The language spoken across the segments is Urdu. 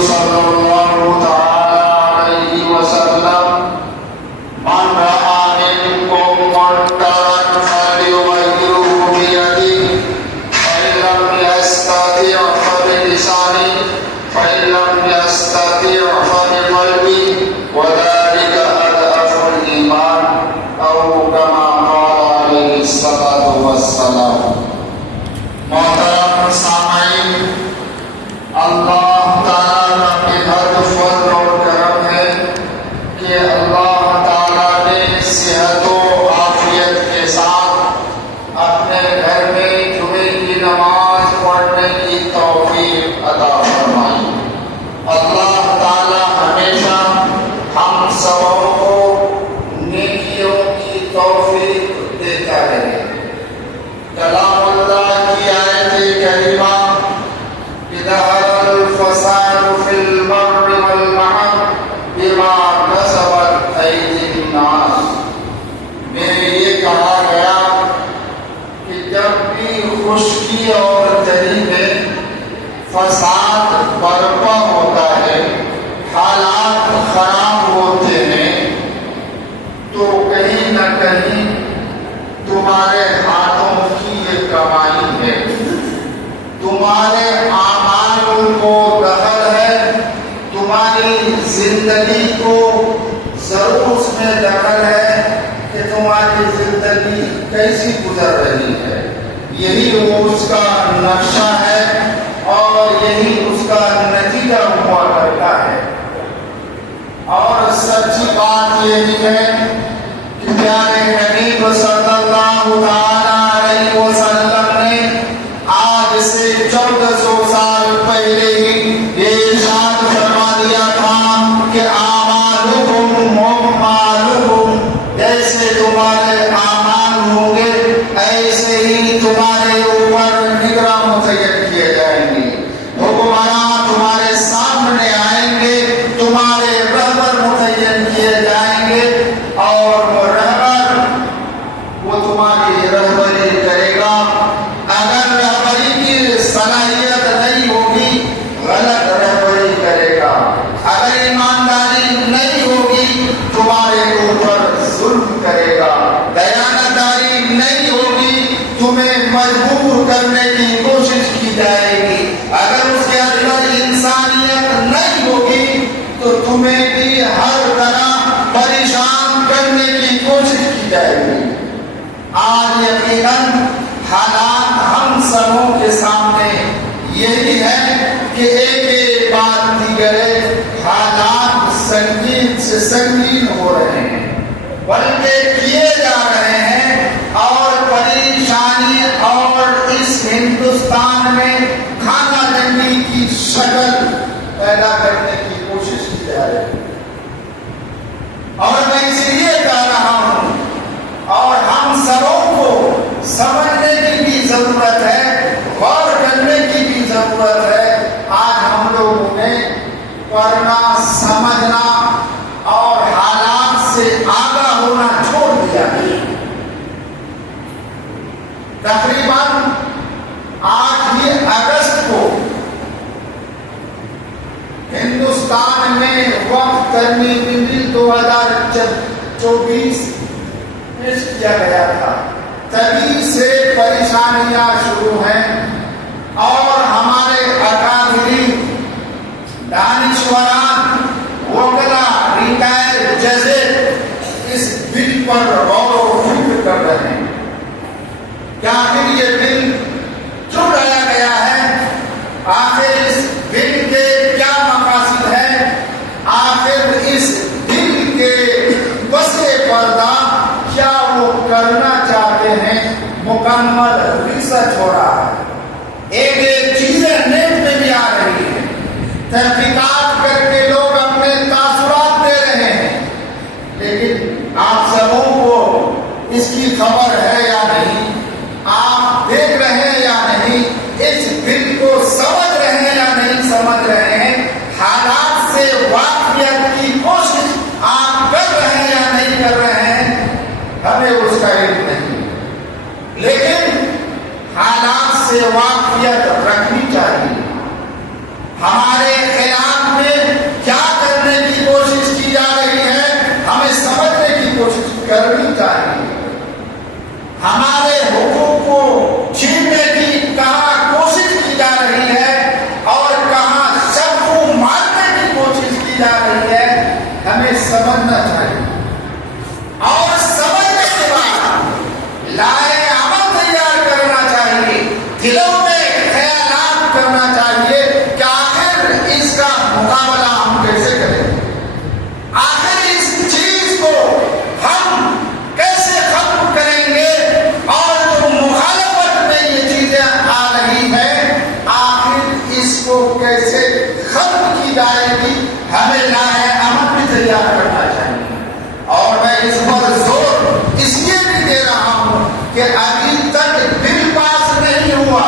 صلی اللہ تعالی علیہ وسلم من رأى منكم منكرا فليغيره بيده فإن لم يستطع فبلسانه فإن لم يستطع فبقلبه وذلك أضعف الإيمان أو كما قال عليه الصلاة والسلام. محترم سامعین، اللہ تعالیٰ کا بےحد فضل اور کرم ہے کہ اللہ تعالیٰ نے صحت و عافیت کے ساتھ اپنے گھر میں جمعے کی نماز پڑھنے کی توفیق عطا فرمائی. اللہ تعالیٰ ہمیشہ ہم سبوں کو نیکیوں کی توفیق دیتا رہے. کلام اللہ کی آیت کریمہ ظہر الفساد فی البر والبحر بما کسبت ایدی الناس میں یہ کہا گیا کہ جب بھی خشکی اور تری میں فساد برپا ہوتا ہے، حالات خراب ہوتے ہیں، تو کہیں نہ کہیں تمہارے ہاتھوں کی یہ کمائی ہے، تمہارے اعمال کو دخل ہے، تمہاری زندگی کو ضرور اس میں دخل ہے کہ تمہاری زندگی کیسی گزر رہی ہے. یہی وہ اس کا نقشہ ہے اور یہی اس کا نتیجہ ہوا کرتا ہے. اور سچی بات یہی ہے کہ پیارے حبیب صلی اللہ تعالی علیہ وسلم نے آج سے 1400 سال پہلے ہی یہ ارشاد فرما دیا تھا کہ اعمالکم واموالکم، جیسے تمہارے اعمال ہوں گے ایسے ہی تمہارے اوپر نگراں متعین کیے جائیں گے. حکمراں تمہارے سامنے آئیں گے، تمہارے رہبر متعین کیے جائیں گے اور وہ رہبر وہ تمہاری رہبری کرے گا. اگر رہبری کی صلاحیت نہیں ہوگی غلط رہبری کرے گا. اگر ایمانداری نہیں ہوگی تمہارے اوپر ظلم کرے گا. دیانتداری نہیں ہوگی تمہیں مجبور کرنے کی کوشش کی جائے گی. اگر اس کے اندر انسانیت نہیں ہوگی تو تمہیں بھی ہر طرح پریشان کرنے کی کوشش کی جائے گی. آج یقیناً حالات ہم سبوں کے سامنے یہی ہے کہ ایک بعد دیگر حالات سنگین سے سنگین ہو رہے ہیں، بلکہ کیے جا رہے ہیں، اور پریشانی اور اس ہندوستان میں کھانا جنگی کی شکل پیدا کرنے کی کوشش کی جا رہی ہے. اور میں اس لیے کہہ رہا ہوں اور ہم سبوں کو سمجھنے کی بھی ضرورت ہے، غور کرنے کی بھی ضرورت ہے. آج ہم لوگوں نے پڑھنا، سمجھنا اور حالات سے آگاہ ہونا چھوڑ دیا ہے. تقریباً 8 اگست کو ہندوستان میں وقف ترمیمی بل 2024 پیش کیا گیا تھا. تبھی سے پریشانیاں شروع ہیں اور ہمارے اکابرین، دانشوران، وکلا، ریٹائر ججز اس بل پر غور و فکر کر رہے ہیں کہ آخر یہ بل کیوں لایا گیا ہے، آخر اس بل کے کیا مقاصد ہیں، آخر اس بل کے پس پردہ کیا وہ کرنا چاہتے ہیں. مکمل ریسرچ ہو رہا ہے، ایک چیزیں نیٹ میں بھی آ رہی ہیں، تحقیقات کر کے لوگ اپنے تاثرات دے رہے ہیں. لیکن آپ سبوں کو اس کی خبر ہے یا نہیں، آپ دیکھ رہے ہیں یا نہیں، اس بل کو سمجھ رہے ہیں یا نہیں سمجھ رہے ہیں، حالات سے واقفیت کی کوشش آپ کر رہے ہیں یا نہیں کر رہے ہیں، ہمیں اس کا علم نہیں. لیکن حالات سے واقفیت رکھنی چاہیے. ہمارے خیال ختم کی جائے گی، ہمیں نائے امن بھی تیار کرنا چاہیے۔ اور میں اس پر زور اس لیے بھی دے رہا ہوں کہ ابھی تک بل پاس نہیں ہوا،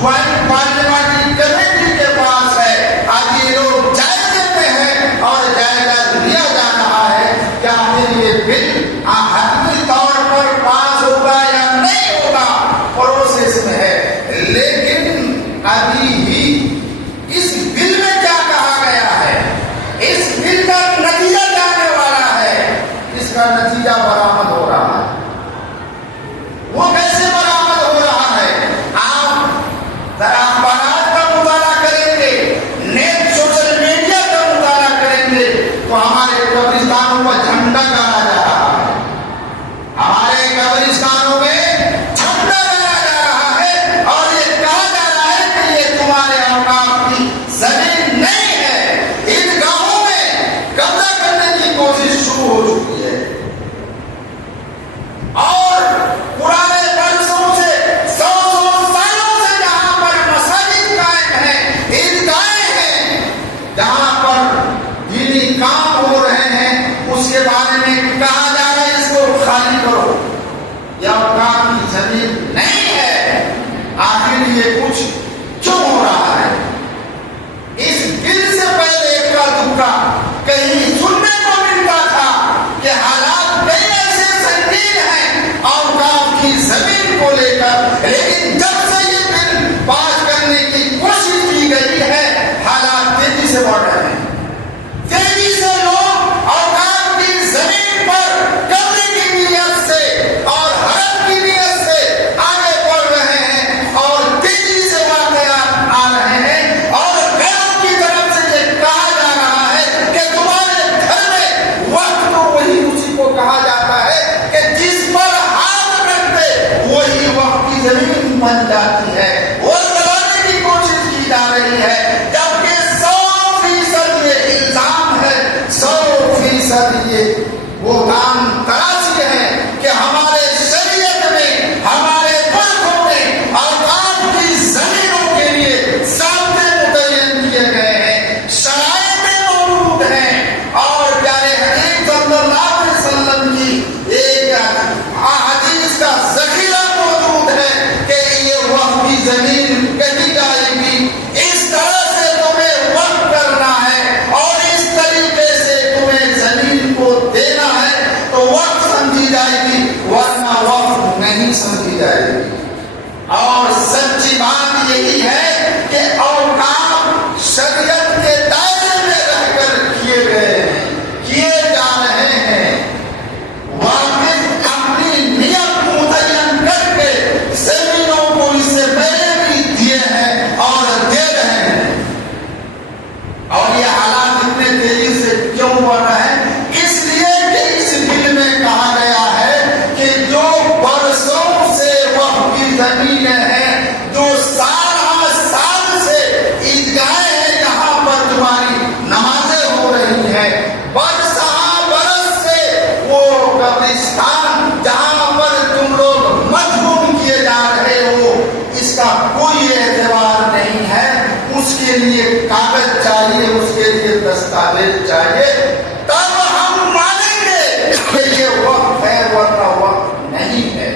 جوائنٹ پارلیمنٹری کمیٹی کے پاس ہے، اب یہ لوگ جائزے میں ہیں اور جائزہ لیا جا رہا ہے کیا پھر یہ بل حتمی طور پر پاس ہوگا یا نہیں ہوگا، پروسیس میں ہے۔ لیکن ابھی بھی اس بل میں کیا کہا گیا ہے، اس بل کا نتیجہ جانے والا ہے، اس کا نتیجہ برآمد ہو رہا ہے۔ وہ کیسے برآمد ہو رہا ہے؟ آپ اخبارات کا مطالعہ کریں گے، نیٹ سوشل میڈیا کا مطالعہ کریں گے تو ہمارے قبرستانوں پر جھنڈا گاڑا جا رہا ہے، ہمارے قبرستانوں میں جھنڈا گاڑا جا رہا ہے اور یہ کہا جا رہا ہے کہ یہ تمہارے اوقاف کی زمین نہیں ہے۔ عیدگاہوں میں قبضہ کرنے کی کوشش شروع ہو چکی ہے اور پرانے برسوں سے سو سالوں سے جہاں پر مساجد قائم ہیں، عیدگاہیں ہیں، جہاں پر دینی کام ہو رہے ہیں، اس کے بارے میں کہا جا رہا ہے اس کو خالی کرو، یہ اوقاف کی زمین نہیں ہے۔ آخر یہ کچھ کیوں ہو رہا ہے؟ اس بل سے پہلے ایک کا دکا کہیں سننے کو ملتا تھا کہ حالات کئی ایسے سنگین ہیں اوقاف کی زمین کو لے کر، لیکن جب سے یہ بل پاس کرنے کی کوشش کی گئی ہے حالات تیزی سے بڑھ رہے ہیں، تیزی سے لوگ اوقاف کی زمین پر قبضے کی نیت سے اور حرم کی نیت سے آگے بڑھ رہے ہیں اور تیزی سے واقعات آ رہے ہیں اور غیروں کی طرف سے یہ کہا جا رہا ہے کہ تمہارے گھر میں وقت تو وہی اسی کو کہا جاتا ہے کہ جس پر ہاتھ رکھتے وہی وقت کی زمین بن جاتی ہے، وہ دلانے کی کوشش کی جا رہی ہے، جبکہ 100% یہ الزام ہے، 100% یہ بہتان تراشی ہے کہ ہمارے شریعت میں، ہمارے ملکوں میں اوقاف کی زمینوں کے لیے ضابطے متعین کیے گئے ہیں، شرائطیں موجود ہیں اور پیارے حبیب صلی اللہ علیہ وسلم کی ایک حدیث کا ذخیرہ موجود ہے کہ یہ وقف کی زمین کہی جائے گی، اس طرح سے تمہیں وقف کرنا ہے اور اس طریقے سے تمہیں زمین کو دینا ہے تو وقف سمجھی جائے گی، ورنہ وقف نہیں سمجھی جائے گی۔ اور سچی بات یہی ہے کہ اوقاف شریعت کے دائرے میں رہ کر کیے گئے ہیں، کیے جا رہے ہیں، واقف اپنی نیت متعین کر کے زمینوں کو اس سے پہلے بھی دیے ہیں اور دے رہے ہیں۔ اور یہ حالات اتنے تیزی سے کیوں بڑھ رہے ہیں؟ اس لیے کہ اس بل میں کہا گیا ہے کہ جو برسوں سے وقف کی زمینیں ہیں، جو سال سے عیدگاہیں ہیں جہاں پر تمہاری نمازیں ہو رہی ہیں، برس سے وہ قبرستان جہاں پر تم لوگ مدفون کیے جا رہے ہو، اس کا کوئی اعتبار نہیں ہے، اس کے لیے کاغذ چاہیے، اس کے لیے دستاویز چاہیے، تب ہم مانیں گے کہ یہ وقت ہے، ورنہ وقت نہیں ہے۔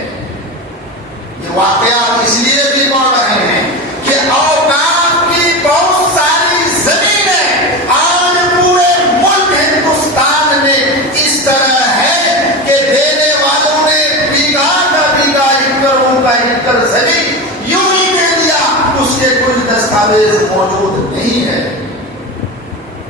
یہ واقعات اس لیے بھی بڑھ رہے ہیں کہ اوقاف کی بہت ساری زمینیں آج پورے ملک ہندوستان میں اس طرح ہے کہ دینے والوں نے بیگھا کا بیگھا، ایکڑوں کا ایکڑ زمین یوں ہی دے دیا، اس کے کوئی دستاویز موجود نہیں ہے،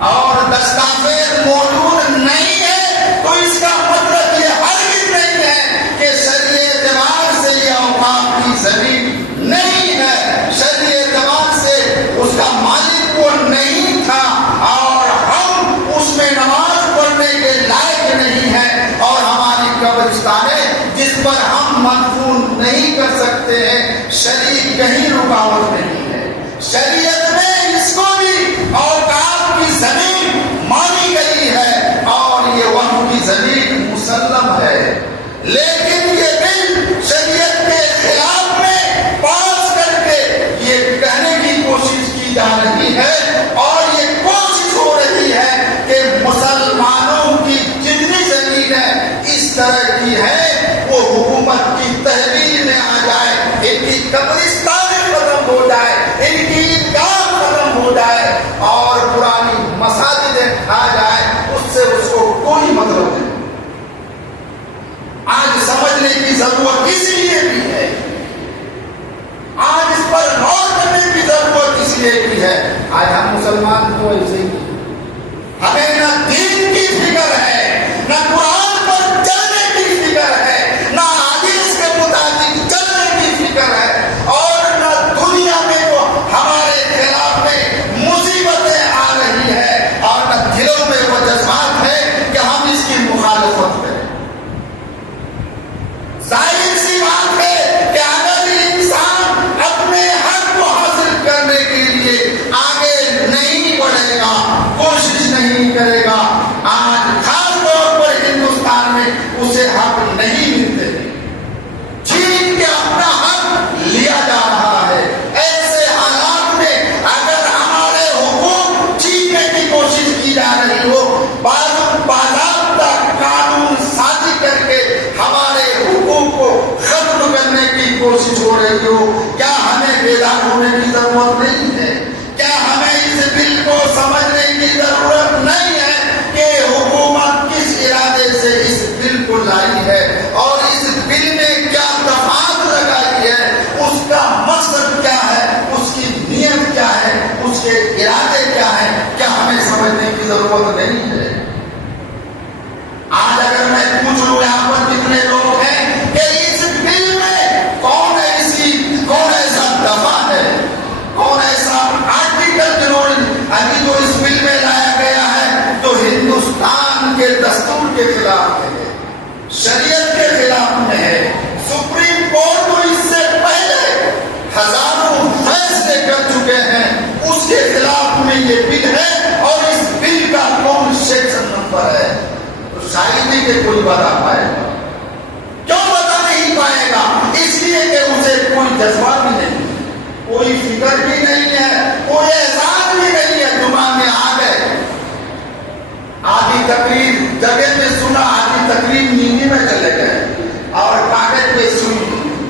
اور دستاویز موجود نہیں ہے تو اس کا مطلب یہ ہرگز نہیں ہے کہ شرعی اعتبار سے یہ اوقاف کی زمین نہیں ہے، شرعی اعتبار سے اس کا مالک وہ نہیں تھا اور ہم اس میں نماز پڑھنے کے لائق نہیں ہیں، اور ہماری قبرستانیں جس پر ہم مدفون نہیں کر سکتے ہیں، شرعی کہیں رکاوٹ نہیں ہے۔ شریعت میں اس کو بھی اوقاف کی زمین مانی گئی ہے اور یہ وقف کی زمین مسلم ہے، لیکن یہ بل شریعت کے خلاف میں پاس کر کے یہ کہنے کی کوشش کی جا رہی ہے اور ہوتی ہے. آج ہم مسلمان تو ایسے ہی ہمیں نہ دین کی فکر ہے، نہ قرآن پر چلنے کی فکر ہے، نہ حدیث کے مطابق چلنے کی فکر ہے، اور نہ دنیا میں وہ ہمارے خلاف میں مصیبتیں آ رہی ہے، اور نہ دلوں میں وہ جذبات ہے کہ ہم اس کی مخالفت کریں. ظاہر سی بات ہے کہ اگر انسان اپنے حق کو حاصل کرنے کے لیے آگے نہیں بڑھے گا، کوشش نہیں کرے گا، آج خاص طور پر ہندوستان میں اسے حق نہیں ملتے ہیں. چھین کے اپنا حق لیا جا رہا ہے. ایسے حالات میں اگر ہمارے حقوق چھیننے کی کوشش کی جا رہی ہو، باضابطہ قانون سازی کر کے ہمارے حقوق کو ختم کرنے کی کوشش ہو رہی ہو، کیا ہمیں بیدار ہونے کی ضرورت نہیں ہے؟ کیا ہمیں اس بل کو سمجھنے کی ضرورت نہیں ہے کہ حکومت کس ارادے سے اس بل کو لائی ہے، اور اس بل میں کیا دفعات لگائی ہے، اس کا مقصد کیا ہے، اس کی نیت کیا ہے، اس کے ارادے کیا ہے؟ کیا ہمیں سمجھنے کی ضرورت نہیں ہے؟ آج اگر میں پوچھ لوں یہاں پر کتنے لوگ ہیں کہ اس بل میں کون ایسا دفعہ ہے، کون ایسا آرٹیکل جنہوں ابھی جو اس بل میں لایا گیا ہے تو ہندوستان کے دستور کے خلاف ہے، شریعت کے خلاف میں ہے. سپریم کورٹ تو اس سے پہلے ہزاروں فیصلے کر چکے ہیں، اس کے خلاف میں یہ بل ہے، اور اس بل کا کون سیکشن نمبر ہے؟ تو شاید نہیں کہ کوئی بتا پائے گا. کیوں بتا نہیں پائے گا؟ اس لیے کہ اسے کوئی جذبہ بھی نہیں، کوئی فکر بھی نہیں ہے، کوئی احساس بھی نہیں ہے. دماغ میں آ گئے، آدھی تقریر جگہ میں سنا، آدھی تقریر نیندی میں چلے گئے، اور کاغذ پہ سنی،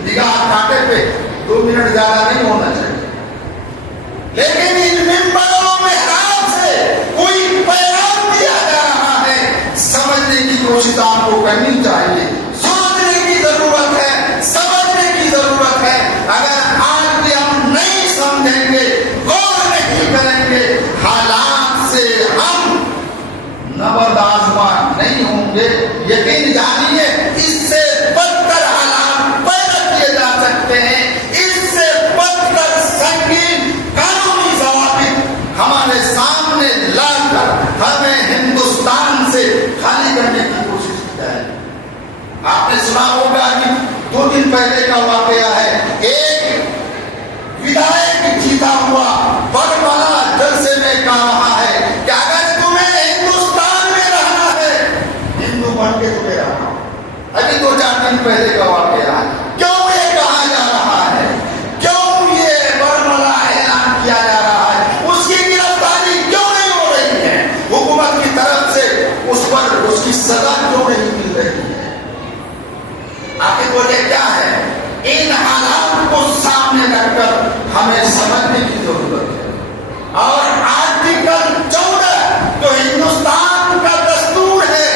نگاہ کاغذ پہ 2 منٹ زیادہ نہیں ہونا چاہیے. لیکن ان ممبروں میں محراب سے کوئی پیغام دیا جا رہا ہے. سمجھنے کی کوشش آپ کو کرنی چاہیے، سوچنے کی ضرورت ہے، سمجھنے کی ضرورت ہے. اگر آج بھی ہم نہیں سمجھیں گے، غور نہیں کریں گے، حالات سے ہم نبردآزما نہیں ہوں گے. یقین جانیے اس سے بدتر حالات پیدا کیے جا سکتے ہیں، اس سے بدتر سنگین قانونی ضوابط ہمارے سامنے لا کر ہمیں ہندوستان سے خالی کرنے کی کوشش کی جائے. آپ نے سنا ہوگا کہ 2 دن پہلے کا واقعہ ہے، ایک ودھائک جیتا ہوا برملا جلسے میں کہہ رہا ہے کہ اگر تمہیں ہندوستان میں رہنا ہے، ہندو بن کے تمہیں رہنا. ابھی 2-4 دن پہلے کا واقعہ ہے. کیوں یہ کہا جا رہا ہے؟ کیوں یہ برملا اعلان کیا جا رہا ہے؟ اس کی گرفتاری کیوں نہیں ہو رہی ہے؟ حکومت کی طرف سے اس پر اس کی سزا کیوں نہیں مل رہی ہے؟ آخر وجہ کیا ہے؟ ان حالات کو سامنے رکھ کر ہمیں سمجھنے کی ضرورت ہے. اور آرٹیکل 14 جو ہندوستان کا دستور ہے،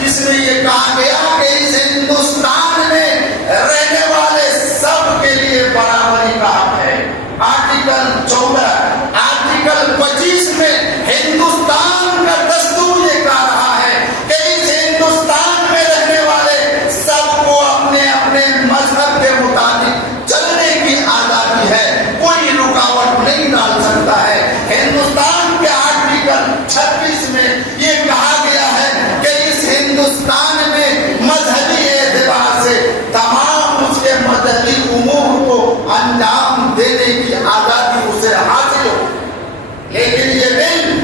جس میں یہ کہا گیا کہ اس ہندوستان میں رہنے والے سب کے لیے برابری کا حق ہے. آرٹیکل 14، آرٹیکل 25 میں ہندوستان کا دستور یہ کہہ رہا ہے کہ اس ہندوستان میں رہنے والے سب کو اپنے اپنے مذہب کے مطابق چلنے کی آزادی ہے، کوئی رکاوٹ نہیں ڈال سکتا ہے. ہندوستان کے آرٹیکل 26 میں یہ کہا گیا ہے کہ اس ہندوستان میں مذہبی اعتبار سے تمام اس کے مذہبی امور کو انجام دینے کی آزادی اسے حاصل ہو. لیکن یہ بل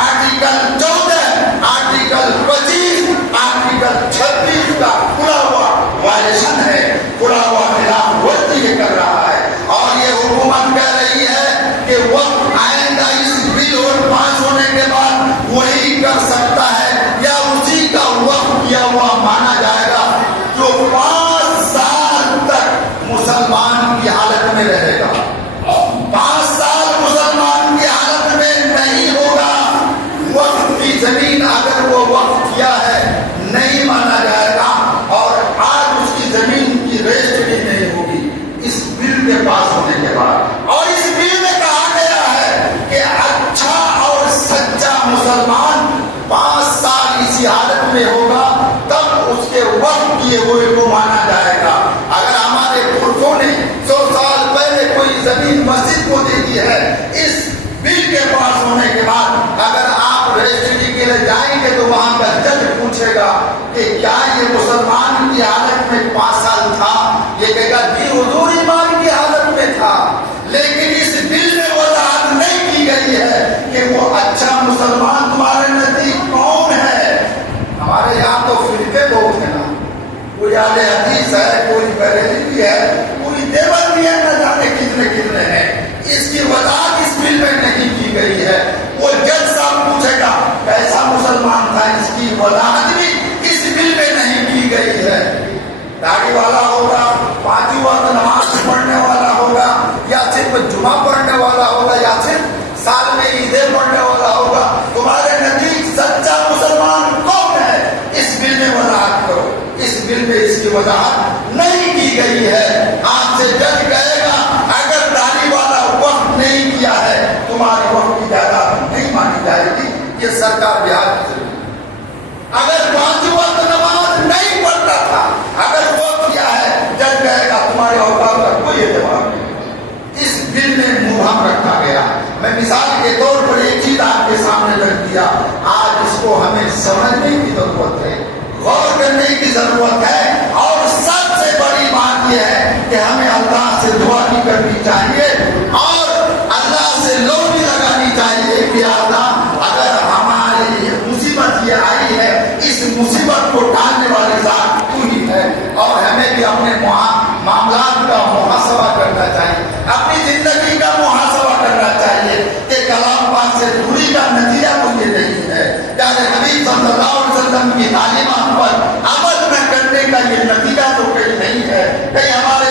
آرٹیکل 14، آرٹیکل 25، آرٹیکل 26 کا کھلا ہوا وائلیشن ہے، کھلا ہوا خلاف ورزی یہ کر رہا ہے. اور یہ حکومت کہہ رہی ہے کہ وقت آئندہ اس بل اور پاس ہونے کے بعد وہی کر سکتا ہے، یا اسی کا وقت کیا ہوا مانا جائے گا جو 5 سال تک مسلمان کی حالت میں رہے گا. 5 سال مسلمان کی حالت میں نہیں ہوگا. وقت کی زمین اگر وہ وقت کیا ہے نہیں مانا جائے گا، اور آج اس کی زمین کی ریسٹ بھی نہیں ہوگی اس بل کے پاس ہونے کے بعد. اور اس بل میں کہا گیا ہے اور سچا مسلمان 5 سال اسی حالت میں ہوگا تب اس کے وقت کیے ہوئے کو مانا جائے گا. اگر ہمارے پرخوں نے 100 سال پہلے کوئی زمین مسجد کو دے دی ہے, اس بل کے پاس ہونے کے بعد اگر آپ رجسٹری کے لیے جائیں گے تو وہاں کا جج پوچھے گا کہ کیا یہ مسلمان کی حالت میں 5 سال تھا؟ یہ کہے گا جی حضور ایمان کی حالت میں تھا. لیکن اس بل میں وضاحت نہیں کی گئی ہے کہ وہ اچھا مسلمان تمہارے نزدیک کون ہے. ہمارے یہاں تو فرقے بہت ہیں نا, کوئی اہل حدیث ہے, کوئی بریلوی ہے, کوئی دیوبندی ہے, نہ جانے کتنے کتنے ہیں. اس کی وضاحت اس بل میں نہیں کی گئی ہے. وہ جج صاحب پوچھے گا کیسا مسلمان تھا, اس کی وضاحت بھی اس بل میں نہیں کی گئی ہے. داڑھی والا ہوگا, 5 وقت نماز پڑھنے والا ہوگا, یا صرف جمعہ پڑھنے والا ہوگا, یا صرف سال میں عیدیں پڑھنے والا ہوگا, تمہارے نزدیک سچا مسلمان کون ہے؟ اس بل میں وضاحت کرو. اس بل میں اس کی وضاحت نہیں کی گئی ہے. آج سے جج کہے گا اگر داڑھی والا وقت نہیں کیا ہے تمہارے وقت کی جائیداد نہیں مانی جائے گی. یہ سرکار بہار کی ضرورت. اگر 5 وقت نماز نہیں پڑھتا تھا, اگر وہ کیا ہے, جج کہے گا تمہارے اوقات کا کوئی اعتبار نہیں. اس بل میں مبہم رکھا گیا. میں مثال کے طور پر ایک چیز آپ کے سامنے رکھ دیا. آج اس کو ہمیں سمجھنے کی ضرورت ہے, غور کرنے کی ضرورت ہے. اور سب سے بڑی بات یہ ہے کہ ہمیں اللہ سے دعا بھی کرنی چاہیے اور اللہ سے لو بھی لگانی چاہیے کہ اللہ اگر ہماری مصیبت یہ آئی ہے, اس مصیبت کو ٹالنے والی ذات تو ہی ہے. اور ہمیں بھی اپنے معاملات کا محاسبہ کرنا چاہیے, اپنی زندگی کا محاسبہ کرنا چاہیے کہ کلام پاک سے دوری کا نتیجہ تو یہ نہیں ہے. پیارے حبیب صلی اللہ علیہ وسلم کی تعلیمات پر عمل نہ کرنے کا یہ نتیجہ تو کہیں نہیں ہے, کہیں ہمارے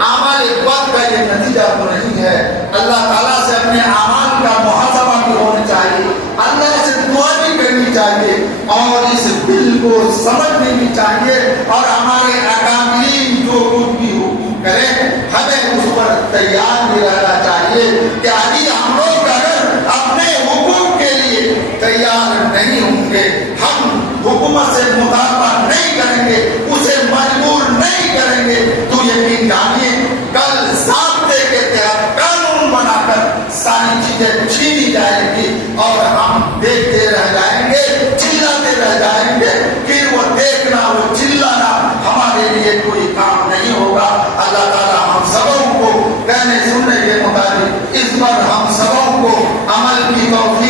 اعمال وقت کا یہ نتیجہ تو نہیں ہے. اللہ تعالیٰ سے اپنے اعمال کا محاسبہ بھی ہونا چاہیے, اللہ سے دعا بھی کرنی چاہیے, اور اس بل کو سمجھنی بھی چاہیے. اور ہمارے اکابرین جو کچھ بھی حکم کریں ہمیں اس پر تیار بھی رہنا چاہیے کہ ابھی ہم لوگ اگر اپنے حقوق کے لیے تیار نہیں ہوں گے, ہم حکومت سے مطالبہ نہیں کریں گے, اسے مجبور نہیں کریں گے, تو یقین جانیے کل ضابطے کے تحت قانون بنا کر ساری چیزیں چھینی جائیں گی اور ہم دیکھتے رہ جائیں گے, چلاتے رہ جائیں گے. پھر وہ دیکھنا, وہ چلانا ہمارے لیے کوئی کام نہیں ہوگا. اللہ تعالیٰ ہم سبوں کو کہنے سننے کے مطابق اس پر ہم سبوں کو عمل کی توفیق